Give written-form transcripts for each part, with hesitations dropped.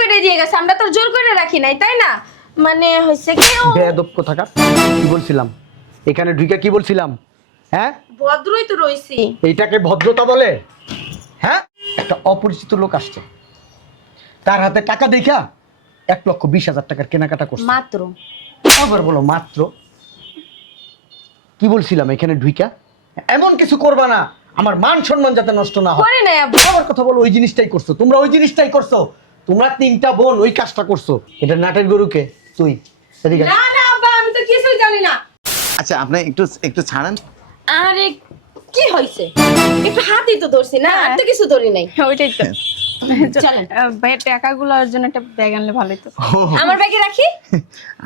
করে দিয়ে গেছে, আমরা তো জোর করে রাখি নাই, তাই না? মানে হইছে কি বেয়াদব কোথাকার। কি বলছিলাম এখানে ঢুকে, কি বলছিলাম? হ্যাঁ, ভদ্রই তো রইছি। এইটাকে ভদ্রতা বলে? হ্যাঁ, একটা অপরিচিত লোক আসছে, তার হাতে টাকা দেখা 1,20,000 টাকার কেনাকাটা করছে। মাত্র আবার বলো মাত্র। কি বলছিলাম এখানে ঢুইকা এমন কিছু করবা না আমার মান সম্মান যাতে নষ্ট না হয়। করে নাই আব্বু। আমার কথা বলো, ওই জিনিসটাই করছো তোমরা, ওই জিনিসটাই করছো তোমরা। 3টা বোন ওই কাজটা করছো। এটা নাটের গরুকে তুই এদিকে আয়। না না আব্বা, আমি তো কিছুই জানি না। আচ্ছা আপনি একটু একটু ছাড়েন। আরে কি হইছে? একটু হাতই তো ধরছি না, আর তো কিছু ধরি নাই। ওইটাই তো। চলেন। ভাইয়ের টাকাগুলোর জন্য একটা ব্যাগ আনলে ভালোই তো। আমার ব্যাগে রাখি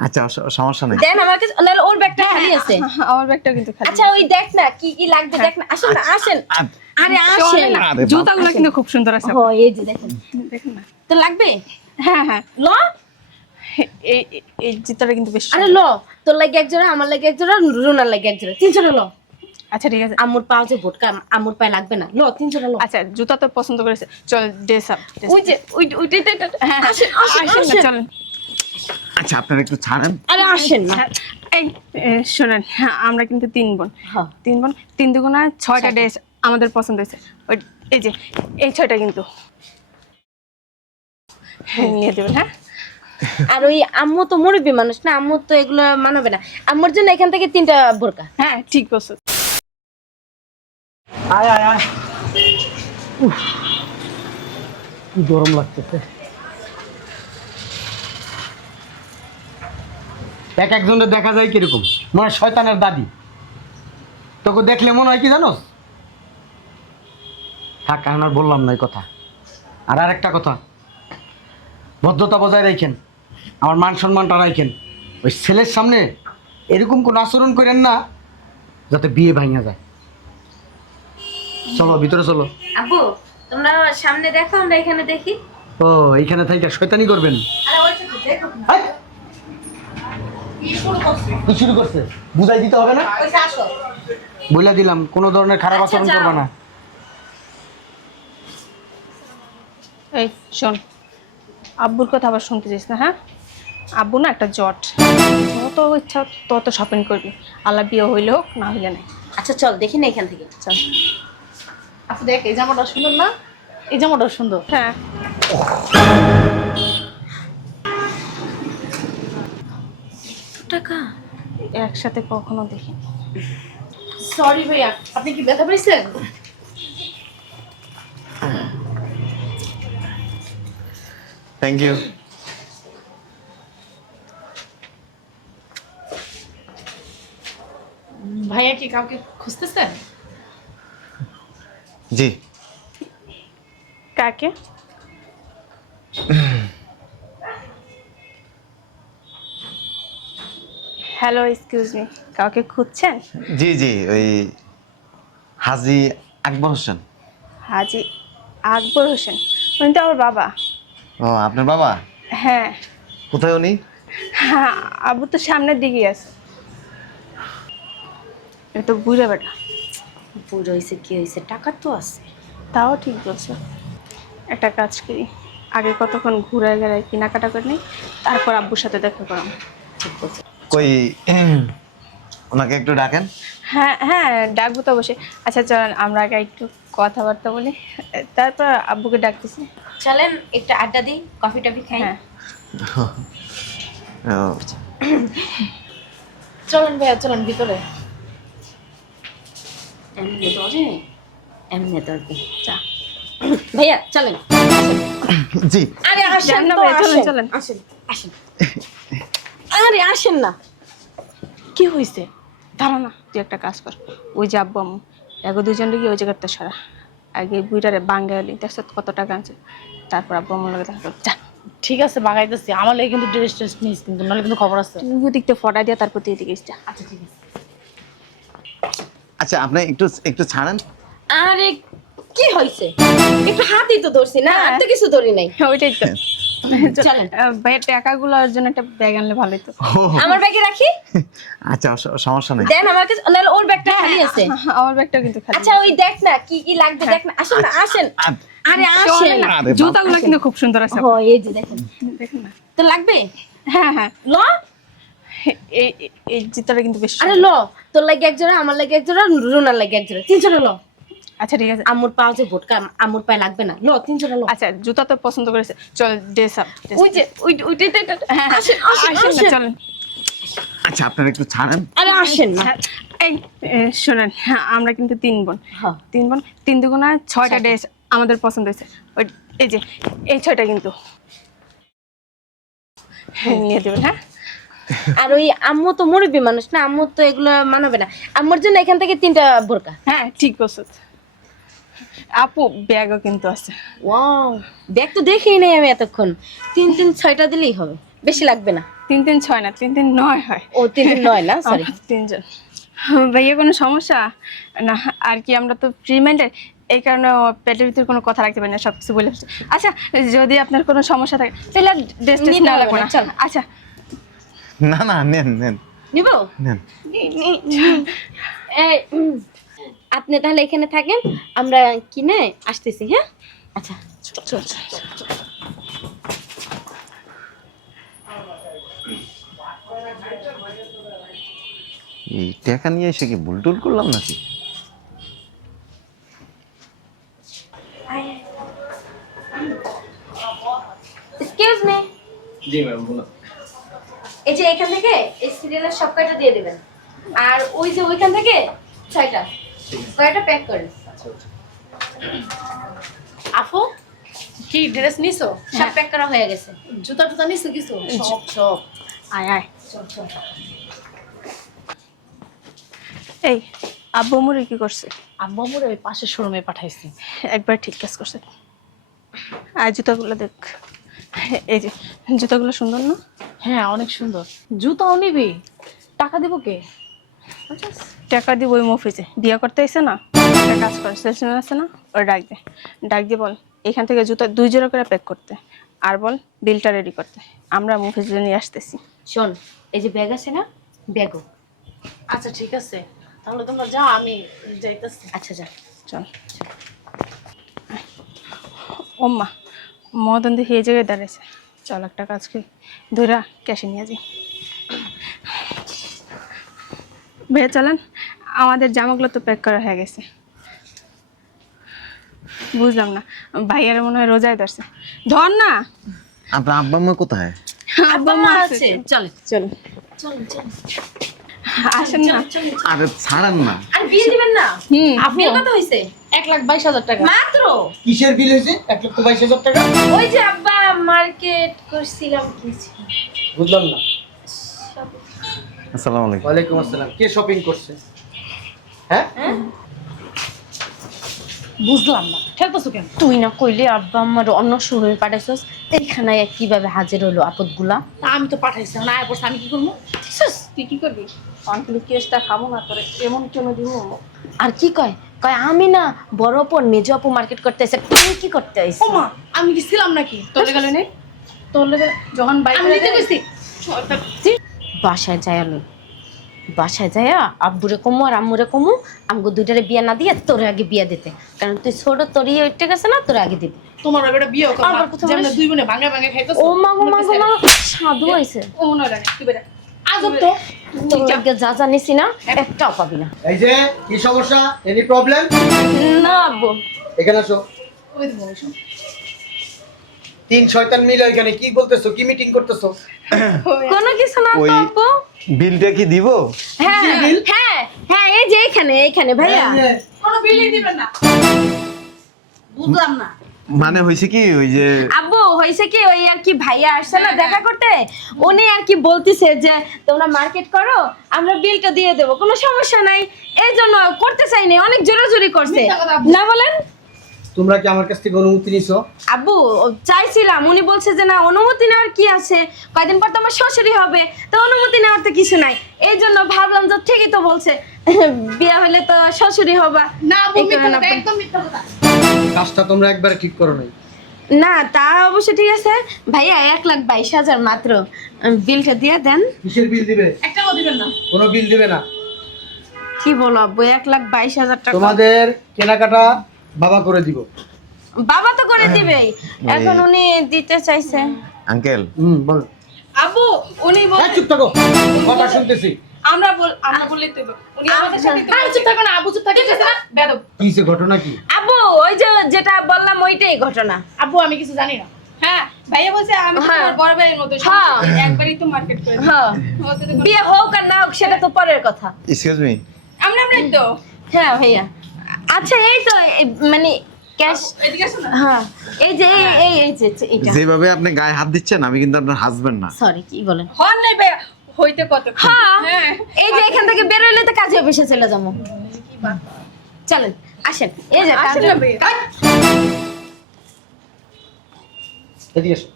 আচ্ছা সমস্যা নেই। দেন আমার কাছে, নাহলে ওর ব্যাগটা খালি আছে। আমার ব্যাগটা কিন্তু খালি। আচ্ছা ওই দেখ না কি কি লাগবে, দেখ না। আসেন না, আসেন। আরে আসেন না। আরে বাবা। জুতাগুলো কিন্তু খুব সুন্দর আছে। ও এই যে দেখেন, দেখুন না। তো লাগবে হ্যাঁ হ্যাঁ, ল। এই এই জুতাটা কিন্তু বেশ আরে ল, তোর লাগে এক জোড়া, আমার লাগে এক জোড়া, রুনার লাগে এক জোড়া, 3 জোড়া ল। আচ্ছা ঠিক আছে। আমুর পাও যে ভোটকা, আমুর পায়ে লাগবে না, ল 3 জোড়া ল। আচ্ছা জুতা তো পছন্দ করেছে, চল ড্রেস আপ। ওই যে ওইটা আসেন আসেন আসেন। চলেন। আচ্ছা আপনারা একটু ছাড়েন। আরে আসেন না। এই শোনেন, হ্যাঁ, আমরা কিন্তু 3 বোন। হ্যাঁ। 3 বোন, 3 দুগুণা 6টা ড্রেস আমাদের পছন্দ হয়েছে। ওই এই যে এই 6টা কিন্তু নিয়ে দেবেন। হ্যাঁ, আর ওই আম্মু তো মুরব্বী মানুষ না, আম্মু তো এগুলো মানাবে না। আম্মুর জন্য এখান থেকে 3টা বোরকা। হ্যাঁ ঠিক বলছো। আয় আয় আয়। উফ, কি গরম লাগতেছে। একজনের দেখা যায় কিরকম, মনে হয় শয়তানের দাদি। তোকে দেখলে মনে হয় কি জানো, থাক আমি আর বললাম না এই কথা। আর আরেকটা কথা, ভদ্রতা বজায় রাখেন, আমার মান সম্মানটা রাখেন। ওই ছেলের সামনে এরকম কোনো আচরণ করেন না যাতে বিয়ে ভাঙা যায়। চলো ভিতরে চলো। আব্বু তোমরা সামনে দেখো, আমরা এখানে দেখি। ও এইখানে থেকে শয়তানি করবেন? আরে ওই তো দেখো হাই! কি শুরু করছে বুঝাই দিতে হবে না? ওইসে আসো। বলে দিলাম কোনো ধরনের খারাপ আচ্ছা, আচরণ যাও। করবে না। এই শোন, আব্বুর কথা আবার শুনতে চাইছ না? হ্যাঁ, আব্বু না একটা জট, যত ইচ্ছা তত শপিং করবি। আল্লাহ বিয়ে হইলে হোক, না হইলে নাই। আচ্ছা চল দেখি না এখান থেকে। চল। আচ্ছা দেখ, এই জামাটা সুন্দর না? এই জামাটাও সুন্দর। হ্যাঁ, টাকা একসাথে কখনো দেখি। সরি ভাইয়া, আপনি কি ব্যথা পেয়েছেন? Thank you. ভাইয়া কি কাউকে খুঁজতেছেন? জি। কাকে? হ্যালো, এক্সকিউজ মি, কাউকে খুঁজছেন? জি জি, ওই হাজী আকবর হোসেন। হাজি আকবর হোসেন? উনি তো আমার বাবা। ও আপনার বাবা? হ্যাঁ। কোথায় উনি? হ্যাঁ, আব্বু তো সামনের দিকেই আছে। এটা তো বুঝে বেটা। পুরো হইছে কি হইছে, টাকা তো আছে। তাও ঠিক বলছো। একটা কাজ করি, আগে কতক্ষণ ঘুরে গেড়ায় কেনাকাটা করে নিই, তারপর আব্বুর সাথে দেখা করাম। ঠিক বলছে। কই ওনাকে একটু ডাকেন। হ্যাঁ হ্যাঁ, ডাকবো তো অবশ্যই। আচ্ছা চলেন আমরা আগে একটু কথাবার্তা বলি, তারপর আব্বুকে ডাকতেছি। চলেন একটু আড্ডা দিই, কফি টফি খাই। হ্যাঁ, ও, চলেন ভাইয়া, চলেন ভিতরে। এমনি ধরে, এমনি ধরবে। চা ভাইয়া চলেন। জি। আরে আসেন যান না তো, ভাইয়া, চলেন, আসেন চলেন। আসেন আসেন। আরে আসেন না। কি হয়েছে? দাঁড়া না, তুই একটা কাজ কর, ওই যে আব্বু আম্মু এগো দুজনকে গিয়ে ওই জায়গাটা সারা, আগে বুইটারে বাঙ্গালি দেখছ কত টাকা আনছে, তারপর আব্বু আম্মুর লাগে দেখা কর। যা, ঠিক আছে, বাগাইতেছি। আমার লাগে কিন্তু ড্রেস ট্রেস নিস, কিন্তু নাহলে কিন্তু খবর আছে। তুই ওদিকটা ফটা দিয়া তারপর তুই এদিকে যা। আচ্ছা ঠিক আছে। আচ্ছা আপনি একটু একটু ছাড়েন। আরে কি হইছে? একটু হাতই তো ধরছি না, আর তো কিছু ধরি নাই। ওইটাই তো। চলেন। ভাইয়ের টাকাগুলোর জন্য একটা ব্যাগ আনলে ভালোই তো। আমার ব্যাগে রাখি, আচ্ছা সমস্যা নেই। দেন আমার কাছে, নাহলে ওর ব্যাগটা খালি আছে। আমার ব্যাগটা কিন্তু খালি। আচ্ছা ওই দেখ না কি কি লাগবে, দেখ না, আসেন না, আসেন। আরে আসেন না। আরে বাপ। জুতাগুলো কিন্তু খুব সুন্দর আছে। ও এই যে দেখেন, দেখুন না। তো লাগবে হ্যাঁ হ্যাঁ, ল। এই এই জুতাটা কিন্তু বেশ আরে ল, তোর লাগে এক জোড়া, আমার লাগে এক জোড়া, রুনার লাগে এক জোড়া, 3 জোড়া ল। আচ্ছা ঠিক আছে। আমুর পাও যে ভোটকা, আমুর পায়ে লাগবে না, ল 3 জোড়া ল। আচ্ছা জুতা তো পছন্দ করেছে, চল ড্রেস আপ। ওই যে ওইটা আসেন আসেন আসেন। চলেন। আচ্ছা আপনারা একটু ছাড়েন। আরে আসেন না। হ্যাঁ, এই শোনেন, হ্যাঁ, আমরা কিন্তু 3 বোন। হ্যাঁ। 3 বোন, 3 দুগুণা 6টা ড্রেস আমাদের পছন্দ হয়েছে। ওই এই যে এই 6টা কিন্তু নিয়ে দেবেন। হ্যাঁ আর ওই আম্মু তো মুরব্বী মানুষ না, আম্মু তো এগুলো মানাবে না। আম্মুর জন্য এখান থেকে 3টা বোরকা। হ্যাঁ ঠিক বলছো। আপু ব্যাগও কিন্তু আছে। ওয়াও, ব্যাগ তো দেখেই নাই আমি এতক্ষণ। 3 6টা দিলেই হবে, বেশি লাগবে না। 3 3 6 না, 3 3 9 হয়। ও 3 9 না, সরি। 3 জন। ভাইয়া কোনো সমস্যা না? আর কি আমরা তো ফ্রি মাইন্ডেড, এই কারণে ও পেটের ভিতরে কোনো কথা রাখতে পারি না, সব কিছু বলে ফেলছি। আচ্ছা যদি আপনার কোনো সমস্যা থাকে তাহলে ড্রেস টেস নিতে না হবে লাগবে না, না। চল। আচ্ছা না না নেন নেন নিব। নেন। এই, আপনি তাহলে এখানে থাকেন, আমরা কিনে আসতেছি। হ্যাঁ আচ্ছা চল। এই টাকা নিয়ে এসে কি ভুল টুল করলাম নাকি? Excuse me. জি ম্যাম বলুন। এই যে এখান থেকে এই সিরিয়ালের সব কয়টা দিয়ে দিবেন, আর ওই যে ওইখান থেকে 6টা কয়টা প্যাক করেন। আপু কি ড্রেস নিছো? সব প্যাক করা হয়ে গেছে। জুতা টুতা নিছো কিছু? সব আয় আয়। চল চল। এই আব্বু মুড়ি কি করছে? আম্মু মোর ওই পাশের শোরুমে পাঠাইছি। একবার ঠিক কাজ করছে। আর জুতাগুলো দেখ, এই যে জুতাগুলো সুন্দর না? হ্যাঁ অনেক সুন্দর। জুতাও নিবি? টাকা দিব কে? টাকা দিব ওই মফিজে, বিয়ে করতে এসে না, একটা কাজ করে, সেলসম্যান আছে না, ওর ডাক দিয়ে বল এখান থেকে জুতা 2 জোড়া করে প্যাক করতে, আর বল বিলটা রেডি করতে, আমরা মফিজে নিয়ে আসতেছি। শোন, এই যে ব্যাগ আছে না, ব্যাগও। আচ্ছা ঠিক আছে, তাহলে তোমরা যাও, আমি যাইতেছি। আচ্ছা যা। চল। ওম্মা মদন দেখি এই জায়গায় দাঁড়িয়েছে, চল একটা কাজ করি, ধরা ক্যাশে নিয়ে যাই। ভাইয়া চলেন, আমাদের জামাগুলো তো প্যাক করা হয়ে গেছে। বুঝলাম না, ভাইয়ার মনে হয় রোজায় ধরছে। ধর না। আপনার আব্বা আম্মা কোথায়? আব্বা মা আছে, চল চল চল চল। আসেন না। আরে ছাড়েন না। আর বিল দিবেন না? আপনি বিল কত হইছে? 1,22,000 টাকা। মাত্র। কিসের বিল হয়েছে? 1,22,000 টাকা? ওই যে আব্বা মার্কেট করছিলাম কিছু। বুঝলাম না। আসসালামু আলাইকুম। ওয়ালাইকুম আসসালাম। কে শপিং করছে? হ্যাঁ বুঝলাম না, ঠেলতেছো কেন? তুই না কইলে আব্বা আমার অন্য শোরুমে পাঠাইছস, এইখানে কিভাবে হাজির হলো আপদগুলা? তা আমি তো পাঠাইছি না, আয় পড়ছে, আমি কি করবো? তুই কি করবি? অনলি কেসটা খাবো না তোরে, এমন কেন দিব? আর কি কয় কয় আমি না বড় অপর মেজ অপু মার্কেট করতে এসে, তুমি কি করতে আইছো? ও মা, আমি কি ছিলাম নাকি তোর লেগে নেই? তোর লেগে যখন বাইরে আমি নিতে গেছি বাসায় যায় লই, বাসায় যায় আব্বুরে কমু আর আম্মুরে কমু, আমগো দুইটারে বিয়া না দিয়ে তোরে আগে বিয়া দিতে, কারণ তুই ছোট তোরই ওইটা গেছে না, তোরে আগে দিবি। তোমার ওটা বিয়ে করবা, আমার কথা যেমন বলিস? 2 বোনে ভাঙা ভাঙা খাইতেছো। ও মা গো মা গো মা, সাধু হইছে। ও মনে হয় কি বেটা আজব তো। তোর লাগে যা জানিসি না, একটাও পাবি না। এই যে কি সমস্যা? Any problem? না আব্বু, এখানে আসো। ওই তো বলছো 3 শয়তান মিলে এখানে কি বলতেছো? কি মিটিং করতেছো? কোনো কিছু না তো ওই আব্বু। বিলটা কি দিব? হ্যাঁ হ্যাঁ হ্যাঁ, এই যে এইখানে ভাইয়া। কোনো বিলই দিবেন না। বুঝলাম না। মানে হয়েছে কি ওই যে আব্বু হয়েছে কি, ওই আর কি ভাইয়া আসছে না দেখা করতে, উনি আর কি বলতিছে যে তোমরা মার্কেট করো, আমরা বিলটা দিয়ে দেবো, কোনো সমস্যা নাই, এই জন্য করতে চাইনি, অনেক জোরাজোরি করছে। মিথ্যা কথা আব্বু। না বলেন তোমরা কি আমার কাছ থেকে অনুমতি নিছো? আব্বু, চাইছিলাম, উনি বলছে যে না অনুমতি নেওয়ার কি আছে, কয়দিন পর তো আমার শ্বশুরই হবে, তো অনুমতি নেওয়ার তো কিছু নাই, এই জন্য ভাবলাম যে ঠিকই তো বলছে, বিয়ে হলে তো শ্বশুরই হবা। না আব্বু, এই মিথ্যা কারণে কথা, আপনি- একদম মিথ্যা কথা। কাজটা তোমরা একবার ঠিক করো নাই। না তা অবশ্য ঠিক আছে ভাইয়া 1,22,000 মাত্র বিলটা দিয়ে দেন। কিসের বিল দিবে? একটাও দিবেন না। কোনো বিল দিবে না। কি বলো আব্বু 1,22,000 টাকা তোমাদের কেনাকাটা বাবা করে দিব। বাবা তো করে দিবেই, এখন উনি দিতে চাইছে। আঙ্কেল বল। আব্বু উনি এই চুপ থাকো, কথা শুনতেছি। আমরা বললেই তো হবে। উনি আমাদের সাথে তো চুপ থাকো না, আব্বু চুপ থাকো না বেয়াদব। কিসে ঘটনা কি? আব্বু ওই যে যেটা বললাম ওইটাই ঘটনা। আব্বু আমি কিছু জানি না। হ্যাঁ ভাইয়া বলছে আমি তো হ্যাঁ। তোমার বড় ভাইয়ের মতো, হ্যাঁ। একবারই তো মার্কেট করে দিই। হ্যাঁ ওতে তো বিয়ে হোক আর না হোক সেটা তো পরের কথা। এক্সকিউজ মি, আমরাই তো। হ্যাঁ ভাইয়া আচ্ছা এই তো মানে ক্যাশ। এদিকে আসো না। হ্যাঁ এই যে এই যে এইটা যেভাবে আপনি গায়ে হাত দিচ্ছেন আমি কিন্তু আপনার হাজবেন্ড না। সরি কি বলেন? হন নাই ভাইয়া হইতে কত। হ্যাঁ এই যে এখান থেকে বের হইলে তো কাজে অফিসে চলে যাবো। চলেন আসেন এই যে আসেন না ভাইয়া। এদিকে এসো।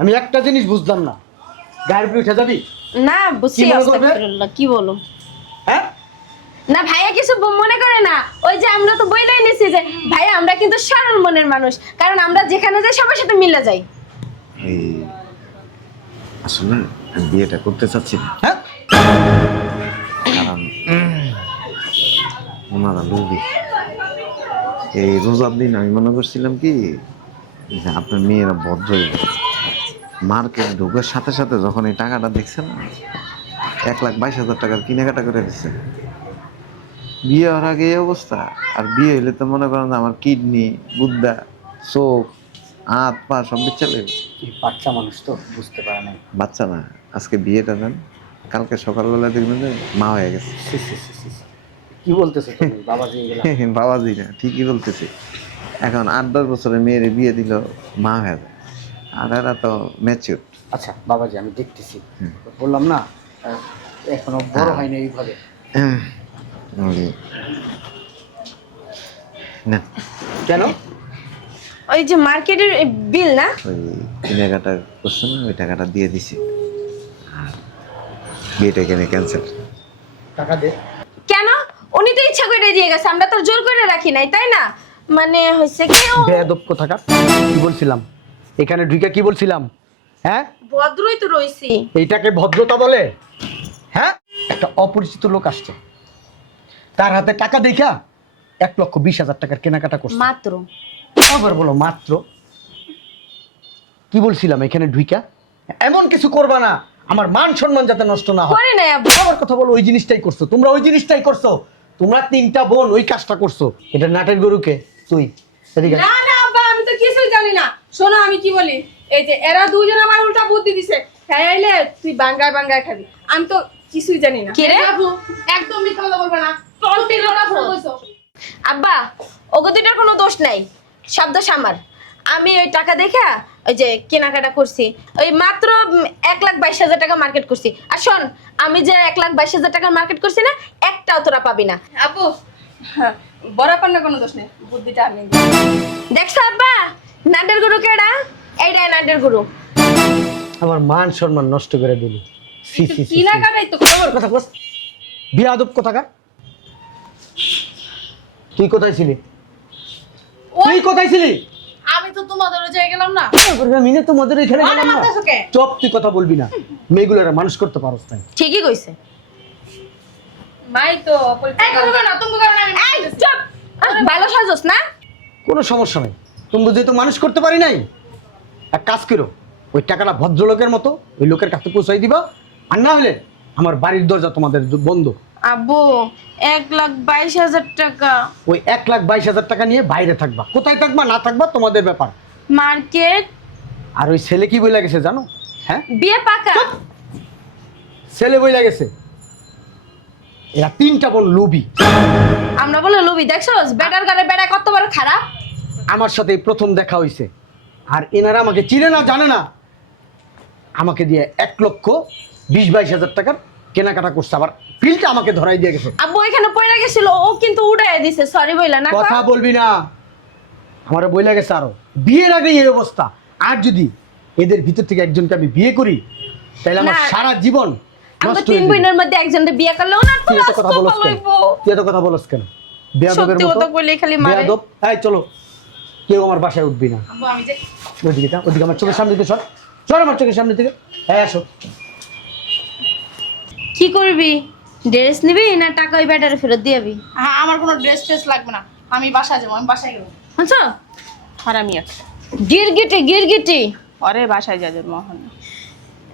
আমি একটা জিনিস বুঝলাম না, গায়ের উপরে উঠে যাবি? না বুঝছি কি মনে করবে? আস্তাগফিরুল্লাহ কি বলো হ্যাঁ না ভাইয়া কিছু মনে করে না, ওই যে আমরা তো বইলাই নিছি যে ভাইয়া আমরা কিন্তু সরল মনের মানুষ, কারণ আমরা যেখানে যাই সবার সাথে মিলে যাই। এই আসলে আমি বিয়েটা করতে চাচ্ছি না, হ্যাঁ কারণ ওনারা লোভী। এই রোজার দিন আমি মনে করছিলাম কি যে আপনার মেয়েরা ভদ্র মার্কেট ঢোকার সাথে সাথে যখন এই টাকাটা দেখছেন না, 1,22,000 টাকার কেনাকাটা করে দিচ্ছে। বিয়ে হওয়ার আগে এই অবস্থা, আর বিয়ে হলে তো মনে করেন আমার কিডনি, গুদ্দা, চোখ, হাত পা সব চলে। এই বাচ্চা মানুষ তো বুঝতে পারে না। বাচ্চা না, আজকে বিয়েটা দেন, কালকে সকালবেলা দেখবেন যে মা হয়ে গেছে। কি বলতেছো তুমি বাবাজি এগুলা? বাবাজি না, ঠিকই বলতেছি। এখন 8-10 বছরের মেয়েরে বিয়ে দিল মা হয়ে যায়, আর এরা তো ম্যাচিউর। আচ্ছা বাবাজি আমি দেখতেছি, বললাম না এখনো বড় হয়নি এইভাবে। না কেন? ওই যে মার্কেটের বিল না, ওই কেনাকাটা করছে না, ওই টাকাটা দিয়ে দিছি, আর বিয়েটা এখানে ক্যান্সেল। টাকা দে। কেন? উনি তো ইচ্ছা করে দিয়ে গেছে, আমরা তো জোর করে রাখি নাই তাই না? মানে হইছে কি বেয়াদব কোথাকার, কি বলছিলাম এখানে ঢুকে, কি বলছিলাম? হ্যাঁ ভদ্রই তো রইছি। এইটাকে ভদ্রতা বলে? হ্যাঁ একটা অপরিচিত লোক আসছে, তার হাতে টাকা দেখা 1,20,000 টাকার কেনাকাটা করছে। মাত্র আবার বলো মাত্র। কি বলছিলাম এখানে ঢুইকা এমন কিছু করবা না, আমার মান সম্মান যাতে নষ্ট না হয়। করে নাই আব্বু। আবার কথা বলো, ওই জিনিসটাই করছো তোমরা, ওই জিনিসটাই করছো তোমরা, 3টা বোন ওই কাজটা করছো। এটা নাটের গরুকে তুই এদিকে আয়। না না আব্বা আমি তো কিছুই জানি না। শোনো আমি কি বলি, এই যে এরা দুজন আমার উল্টা বুদ্ধি দিছে, হ্যাঁ আইলে তুই বাঙ্গায় বাঙ্গায় খাবি। আমি তো কিছুই জানি না। কি রে? আব্বু একদম মিথ্যা কথা বলবে না। তুমি কথা বলছো। আব্বা ওগো দুইটার কোনো দোষ নাই, সব দোষ আমার। আমি ওই টাকা দেখা ওই যে কেনাকাটা করছি, ওই মাত্র 1,22,000 টাকা মার্কেট করছি। আর শোন আমি যে 1,22,000 টাকার মার্কেট করছি না, একটাও তোরা পাবি না। আব্বু হ্যাঁ, বরাবর না কোনো দোষ নেই, বুদ্ধিটা আমি। দেখছো আব্বা নান্ডের গুরু কেডা? এইটাই নান্ডের গুরু। আমার মান সম্মান নষ্ট করে দিলি। সি সি সি কেনাকাটাই তো আমার কথা বল, বিয়াদব কোথাকার। তুই কোথায় ছিলি? তুই কোথায় ছিলি? আমি তো তোমাদের ওই জায়গায় গেলাম না। মিনে তোমাদের এখানে মানে গেলাম না। মাথা শুকে। চুপ, তুই কথা বলবি না, মেয়েগুলোরা মানুষ করতে পারস না। ঠিকই কইছে। মাই তো এই করবে না, তুমি করবে না। এই চুপ, ভালো সাজস না। কোনো সমস্যা নেই, তুমি যেহেতু মানুষ করতে পারি নাই, এক কাজ করো, ওই টাকাটা ভদ্রলোকের মতো ওই লোকের কাছে পৌঁছাই দিবা, আর না হলে আমার বাড়ির দরজা তোমাদের বন্ধ। আব্বু 1,22,000 টাকা ওই 1,22,000 টাকা নিয়ে বাইরে থাকবা, কোথায় থাকবা না থাকবা তোমাদের ব্যাপার। মার্কেট আর ওই ছেলে কি বইলা গেছে জানো? হ্যাঁ বিয়ে পাকা। ছেলে বইলা গেছে এরা 3টা বোন লোভী। আমরা বলে লুবি দেখছস, বেটার ঘরে বেটা কত বড় খারাপ। আমার সাথে এই প্রথম দেখা হইছে, আর এনারা আমাকে চিনে না জানে না, আমাকে দিয়ে 1,20,22,000 টাকার কেনাকাটা করছে, আবার বিলটা আমাকে ধরাই দিয়ে গেছে। আব্বু এখানে পড়ে গেছিল, ও কিন্তু উড়াই দিছে, সরি বইলা না। কথা বলবি না, আমার বইলা গেছে আরো বিয়ের আগে এই অবস্থা। আর যদি এদের ভিতর থেকে একজনকে আমি বিয়ে করি তাহলে আমার না, সারা জীবন আমরা নষ্ট 3 হয়ে যাবে। বোনের মধ্যে একজনের বিয়ে করলেও না তো তুই এত কথা বলস কেন? তুই এত কথা বলস কেন? বেয়াদবের সত্যি মতো কথা কইলে খালি মারে। বেয়াদব। এই চলো কেউ আমার বাসায় উঠবি না। আব্বু আমি যে ওইদিকে যা, ওইদিকে আমার চোখের সামনে থেকে সর, সর আমার চোখের সামনে থেকে। হ্যাঁ আসো। কি করবি? ড্রেস নিবি না টাকা ওই ব্যাটারে ফেরত দিয়াবি? হ্যাঁ আমার কোনো ড্রেস ট্রেস লাগবে না, আমি বাসায় যাবো, আমি বাসায় গেবো। আচ্ছা, হারামি একটা। গিরগিটি গিরগিটি। পরে বাসায় যাদের মোহন।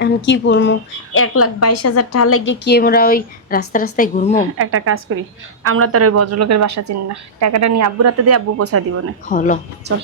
আমি কি করবো? 1,22,000 টাকা লাগিয়ে কি আমরা ওই রাস্তায় ঘুরবো? একটা কাজ করি, আমরা তো আর ওই ভদ্রলোকের বাসা চিনি না, টাকাটা নিয়ে আব্বুর হাতে দিয়ে আব্বু পৌঁছা দিব না। হলো চল।